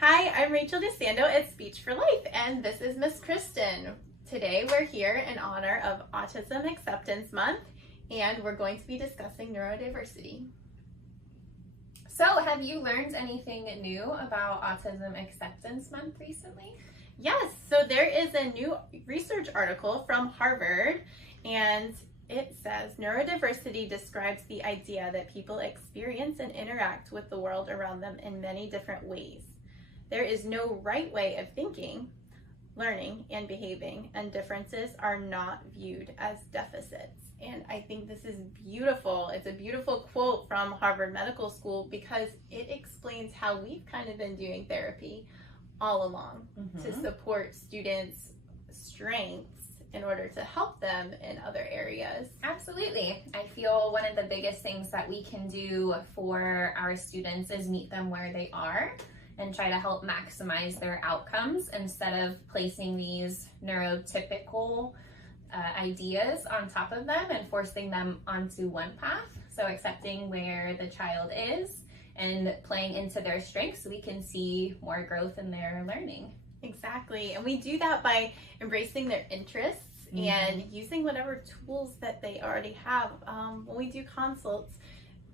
Hi, I'm Rachel DeSando at Speech for Life, and this is Miss Kristen. Today we're here in honor of Autism Acceptance Month, and we're going to be discussing neurodiversity. So, have you learned anything new about Autism Acceptance Month recently? Yes, so there is a new research article from Harvard, and it says neurodiversity describes the idea that people experience and interact with the world around them in many different ways. There is no right way of thinking, learning, and behaving, and differences are not viewed as deficits. And I think this is beautiful. It's a beautiful quote from Harvard Medical School because it explains how we've kind of been doing therapy all along to support students' strengths in order to help them in other areas. Absolutely. I feel one of the biggest things that we can do for our students is meet them where they are and try to help maximize their outcomes instead of placing these neurotypical ideas on top of them and forcing them onto one path. So accepting where the child is and playing into their strengths so we can see more growth in their learning. Exactly. And we do that by embracing their interests and using whatever tools that they already have. When we do consults,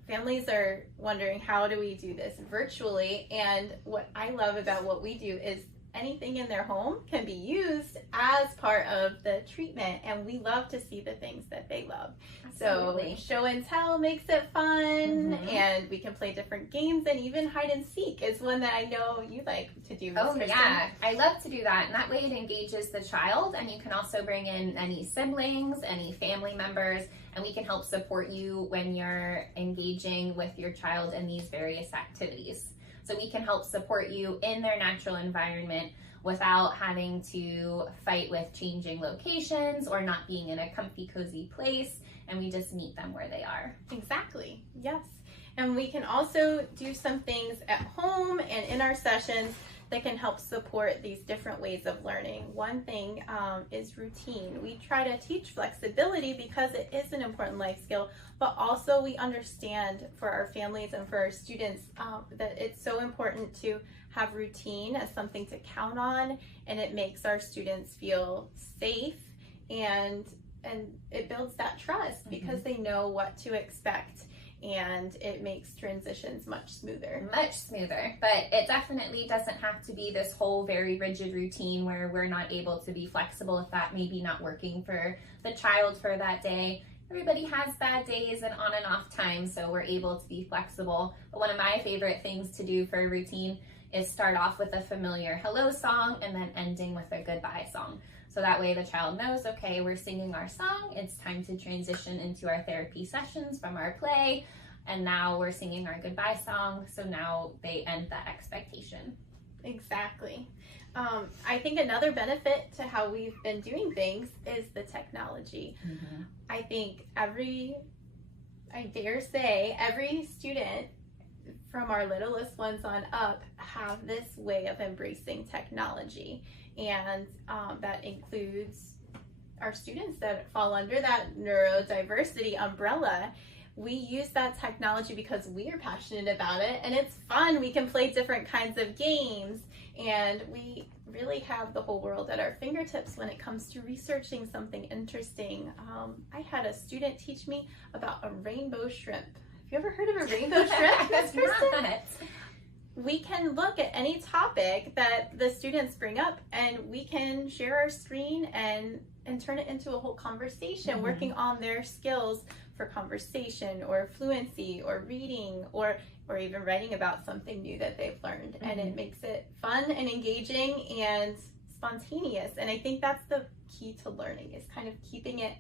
families are wondering, how do we do this virtually? And what I love about what we do is anything in their home can be used as part of the treatment, and we love to see the things that they love. Absolutely. So show and tell makes it fun, and we can play different games, and even hide and seek is one that I know you like to do, Ms. Kristen. Yeah, I love to do that, and that way it engages the child, and you can also bring in any siblings, any family members, and we can help support you when you're engaging with your child in these various activities. So we can help support you in their natural environment without having to fight with changing locations or not being in a comfy, cozy place, and we just meet them where they are. Exactly, yes. And we can also do some things at home and in our sessions that can help support these different ways of learning. One thing is routine. We try to teach flexibility because it is an important life skill, but also we understand for our families and for our students that it's so important to have routine as something to count on, and it makes our students feel safe and it builds that trust because they know what to expect. And it makes transitions much smoother. Much smoother, but it definitely doesn't have to be this whole very rigid routine where we're not able to be flexible if that may be not working for the child for that day. Everybody has bad days and on and off times, so we're able to be flexible. But one of my favorite things to do for a routine is start off with a familiar hello song and then ending with a goodbye song. So that way the child knows, okay, we're singing our song, it's time to transition into our therapy sessions from our play, and now we're singing our goodbye song, so now they end that expectation. Exactly. I think another benefit to how we've been doing things is the technology. I think I dare say, every student from our littlest ones on up have this way of embracing technology. And that includes our students that fall under that neurodiversity umbrella. We use that technology because we are passionate about it, and it's fun. We can play different kinds of games, and we really have the whole world at our fingertips when it comes to researching something interesting. I had a student teach me about a rainbow shrimp. Have you ever heard of a rainbow shrimp, Ms. Kristen? We can look at any topic that the students bring up, and we can share our screen and turn it into a whole conversation, working on their skills for conversation or fluency or reading or even writing about something new that they've learned. And it makes it fun and engaging and spontaneous. And I think that's the key to learning, is kind of keeping it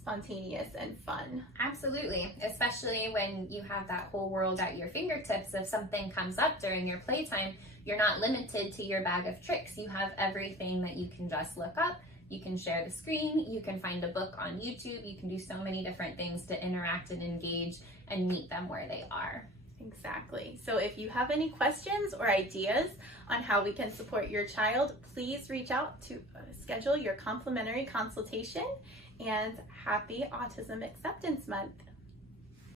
spontaneous and fun. Absolutely, especially when you have that whole world at your fingertips. If something comes up during your playtime, you're not limited to your bag of tricks. You have everything that you can just look up. You can share the screen, you can find a book on YouTube, you can do so many different things to interact and engage and meet them where they are. Exactly. So if you have any questions or ideas on how we can support your child, please reach out to schedule your complimentary consultation. And happy Autism Acceptance Month.